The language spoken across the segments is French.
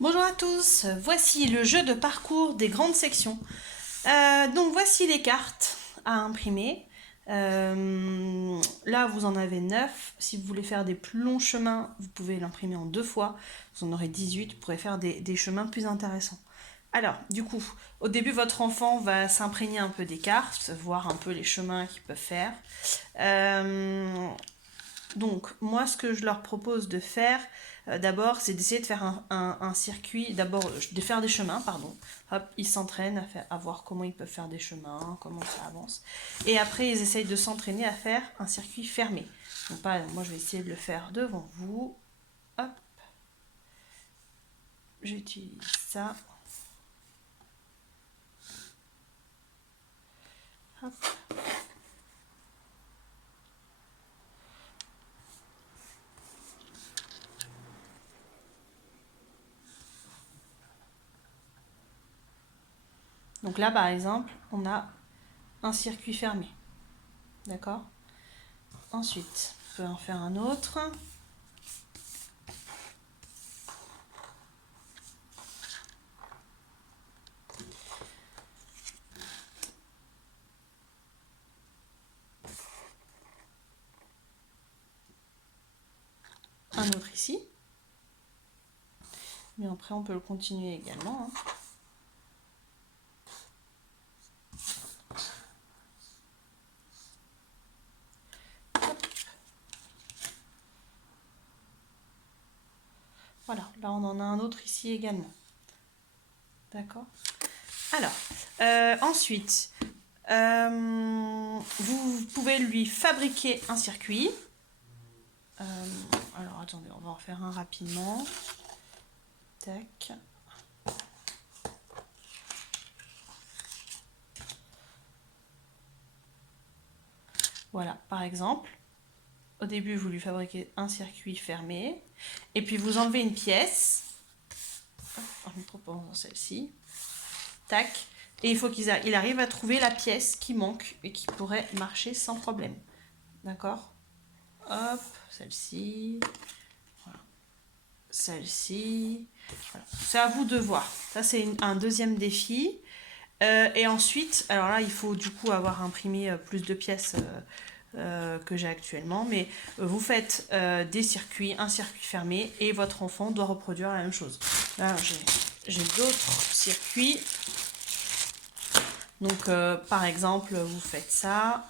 Bonjour à tous, voici le jeu de parcours des grandes sections. Donc voici les cartes à imprimer. Là vous en avez 9. Si vous voulez faire des plus longs chemins, vous pouvez l'imprimer en 2 fois. Vous en aurez 18, vous pourrez faire des chemins plus intéressants. Alors, du coup, au début, votre enfant va s'imprégner un peu des cartes, voir un peu les chemins qu'il peut faire. Donc, moi, ce que je leur propose de faire, d'abord, c'est d'essayer de faire un circuit, d'abord, de faire des chemins, pardon. Hop, ils s'entraînent à voir comment ils peuvent faire des chemins, comment ça avance. Et après, ils essayent de s'entraîner à faire un circuit fermé. Donc, moi, je vais essayer de le faire devant vous. Hop, j'utilise ça. Hop. Donc là, par exemple, on a un circuit fermé. D'accord? Ensuite, on peut en faire un autre. Un autre ici. Mais après, on peut le continuer également. Voilà, là on en a un autre ici également. D'accord. Alors, ensuite, vous pouvez lui fabriquer un circuit. Alors attendez, on va en faire un rapidement. Tac. Voilà, par exemple, au début vous lui fabriquez un circuit fermé, et puis vous enlevez une pièce. On est trop dans celle-ci. Tac. Et il faut qu'il arrive à trouver la pièce qui manque et qui pourrait marcher sans problème. D'accord? Hop, celle-ci. Voilà. Celle-ci. Voilà. C'est à vous de voir. Ça, c'est un deuxième défi. Et ensuite, alors là, il faut du coup avoir imprimé plus de pièces que j'ai actuellement. Mais vous faites des circuits, un circuit fermé, et votre enfant doit reproduire la même chose. Là, j'ai d'autres circuits. Donc, par exemple, vous faites ça.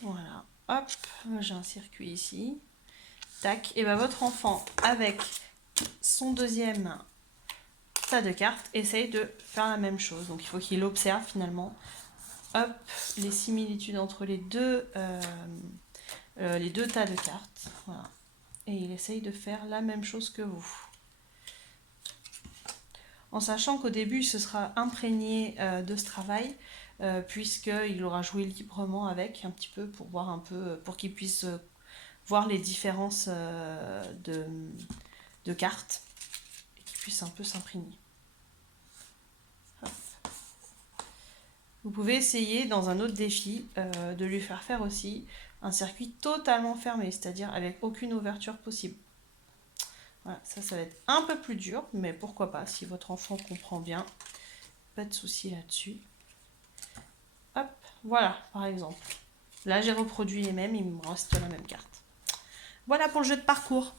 Voilà, hop, j'ai un circuit ici. Tac, et bien votre enfant, avec son deuxième tas de cartes, essaye de faire la même chose. Donc il faut qu'il observe finalement, hop, les similitudes entre les deux tas de cartes. Voilà. Et il essaye de faire la même chose que vous. En sachant qu'au début, il se sera imprégné de ce travail, puisqu'il aura joué librement avec un petit peu pour voir un peu, pour qu'il puisse voir les différences de cartes et qu'il puisse un peu s'imprégner. Vous pouvez essayer dans un autre défi de lui faire faire aussi un circuit totalement fermé, c'est-à-dire avec aucune ouverture possible. Voilà, ça va être un peu plus dur, mais pourquoi pas, si votre enfant comprend bien, pas de souci là-dessus. Hop, voilà, par exemple. Là, j'ai reproduit les mêmes, il me reste la même carte. Voilà pour le jeu de parcours.